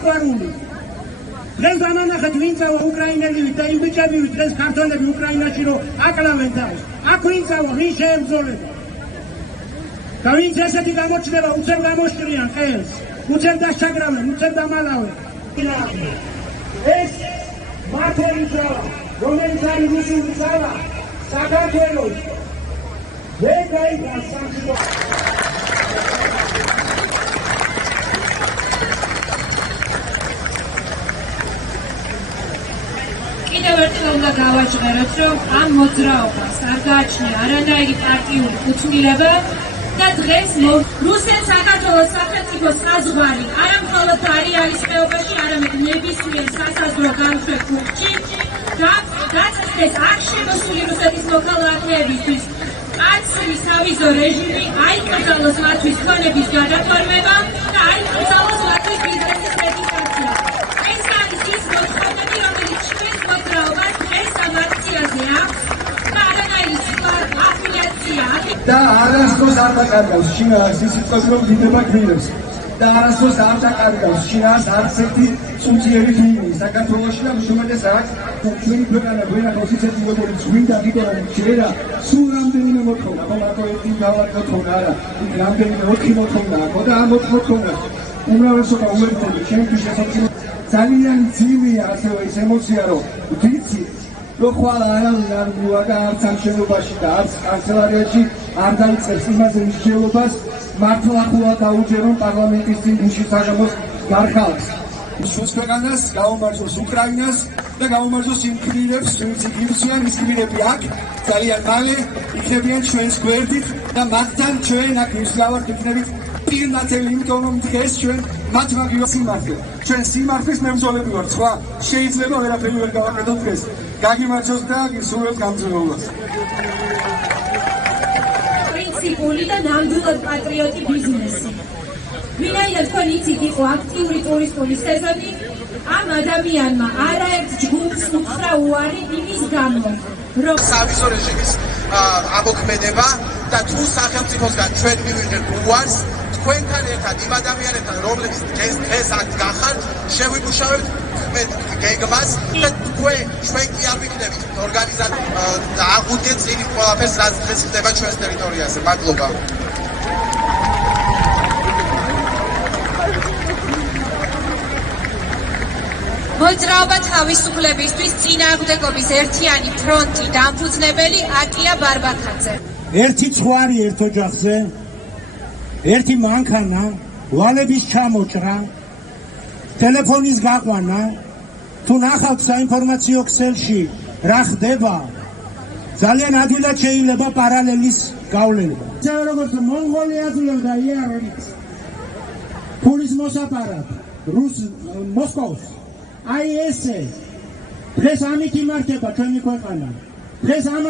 სიყვარული დღეს დამანახეთ ვინ წავა უკრაინელი და იმ ბიჭები დღეს ქართველები უკრაინაში რომ აკლავენ თავს აქ ვინ წავა? ვინ შეემძოლება და ვინც ესეთი გამოჩნდება უცებ გამოშტრიან ყელს უცებ დასჩაგრავენ უცებ დამალავენ. ეს მათელი ძალა რომელიც არის მისი ძალა საქართველოს. ვერ გაიგას სამშობლო კიდევ ერთხელ უნდა გავაჟღეროთ, რომ ამ მოძრაობას არ გააჩნია არანაირი პარტიული კუთვნილება და დღეს რუსეთ საქართველოს სახელმწიფოს საზღვარი არა მხოლოდ არეალის ხეობაში, არამედ ნებისმიერ სასაზღვრო განშვებ პუნქტში და გაწესდეს არ შემოსული რუსეთის მოქალაქეებისთვის. კაცრი სავიზო რეჟიმი აიკრძალოს მათთვის ქონების გადათორმება და არასდროს არ დაკარგავს შინაარს რომ დიდება გვილებს და არასდროს არ დაკარგავს შინაარს არც ერთი სუციერი ფილმი საქართველოში და მშვენიერ აქვს ჩვენი ქვეყანა გვენახავს ისეთი როგორც გვინდა რომ ჯერა სულ რამდენიმე მოთხოვნა. ხო მარტო ერთი თავად მოთხოვნა არა. იქ რამდენიმე ოთხი მოთხოვნა ხო და ამ ოთხ მოთხოვნას უმრავლესობა უერთდება. ჩემთვის შესაძლო ძალიან ძიმია ასევე ის ემოცია რომ ვიცი რომ ხვალ არავინ არ მივა და არც ამ შენობაში და არც კანცელარიაში არ დაიწყებს იმაზე მსჯელობას მართლა ხვალ დაუჯერონ პარლამენტის წინ გუში საღამოს გარხალს შუს ქვეყანას გაუმარჯოს უკრაინას და გაუმარჯოს იმ გმირებს ვინც იგივსიან ის გმირები აქ ძალიან მალე იქნებიან ჩვენს გვერდით და მაგთან ჩვენ აქ მისლავართ იქნებით პირნათელი იმიტომ რომ დღეს ჩვენ მათ მაგიო სიმართლე. ჩვენ სიმართლის მემზოლები ვართ სხვა შეიძლება ვერაფერი ვერ გავაკეთოთ დღეს. გაგიმარჯოს და გისურვებთ გამძლეობას პრინციპული და ნამდვილად პატრიოტი ბიზნესი. ვინაიდან თქვენ იცით იყო აქტიური ტურისტული სეზონი, ამ ადამიანმა არაერთ ჯგუფს უთხრა უარი იმის გამო, რომ სავიზო რეჟიმის ამოქმედება და თუ სახელმწიფოსგან ჩვენ მივიღებთ უარს თქვენთან ერთად იმ ადამიანებთან რომლებიც დღეს დღეს აქ გახართ შევიმუშავებთ თქვენ გეგმას და თქვენ ჩვენ კი არ ვიქნებით ორგანიზატორი და აღუდგეთ წინ ყველაფერს რაც დღეს ხდება ჩვენს ტერიტორიაზე. მადლობა. მოძრაობა თავისუფლებისთვის წინააღმდეგობის ერთიანი ფრონტი დამფუძნებელი აკია ბარბაქაძე. ერთი ცხვარი ერთ ოჯახზე ერთი მანქანა ვალების ჩამოჭრა ტელეფონის გაყვანა თუ ნახავთ საინფორმაციო ქსელში რა ხდება ძალიან ადვილად შეიძლება პარალელის გავლენა ისა როგორც მონღოლია ძლებდა იარონიც ფულის მოსაპარად რუს მოსკოვს. აი ესე. დღეს ამით იმართება ჩვენი ქვეყანა. დღეს ამ